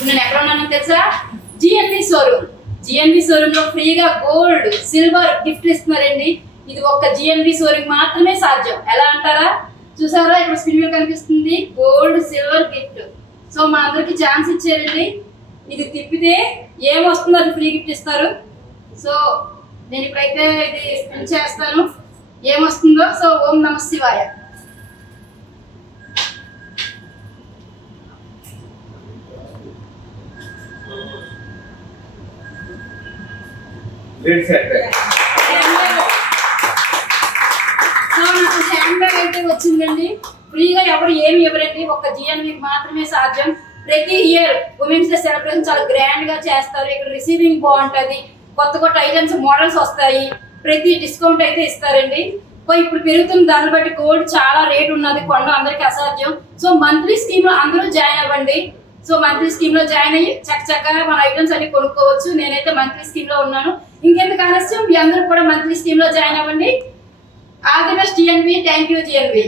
ఇప్పుడు నేను ఎక్కడ ఉన్నానో తెలుసా? GNV showroom. జిఎన్వి షోరూమ్ లో ఫ్రీగా గోల్డ్ సిల్వర్ గిఫ్ట్ ఇస్తున్నారండి. ఇది ఒక్క జిఎన్వి షోరూమ్ మాత్రమే సాధ్యం. ఎలా అంటారా? చూసారా ఇక్కడ స్క్రీన్ మీద కనిపిస్తుంది గోల్డ్ సిల్వర్ గిఫ్ట్. సో మా అందరికి ఛాన్స్ ఇచ్చారండి. ఇది తిప్పితే ఏమొస్తుందో అది ఫ్రీ గిఫ్ట్ ఇస్తారు. సో నేను ఇప్పుడైతే ఇది స్పిన్ చేస్తాను, ఏమొస్తుందో. సో ఓం నమ శివాయ. సో నాకు హ్యాండ్ బ్యాగ్ అయితే వచ్చిందండి. ఫ్రీగా ఎవరు ఏమి ఇవ్వరండి, ఒక్క జిఎన్వి మాత్రమే సాధ్యం. ప్రతి ఇయర్ ఉమెన్స్ డే సెలబ్రేషన్ చాలా గ్రాండ్ గా చేస్తారు. ఇక్కడ రిసీవింగ్ బాగుంటది, కొత్త కొత్త ఐటమ్స్ మోడల్స్ వస్తాయి, ప్రతి డిస్కౌంట్ అయితే ఇస్తారండి. ఇప్పుడు పెరుగుతున్న దాన్ని బట్టి గోల్డ్ చాలా రేట్ ఉన్నది, కొనడం అందరికి అసాధ్యం. సో మంత్లీ స్కీమ్ లో అందరూ జాయిన్ అవ్వండి. సో మంత్లీ స్కీమ్ లో జాయిన్ అయ్యి చక్కగా మన ఐటమ్స్ అన్ని కొనుక్కోవచ్చు. నేనైతే మంత్లీ స్కీమ్ లో ఉన్నాను. ఇంకెందుకు ఆలస్యం, మీ అందరూ కూడా మంత్లీ స్కీమ్ లో జాయిన్ అవ్వండి. All the best GNV. Thank you GNV.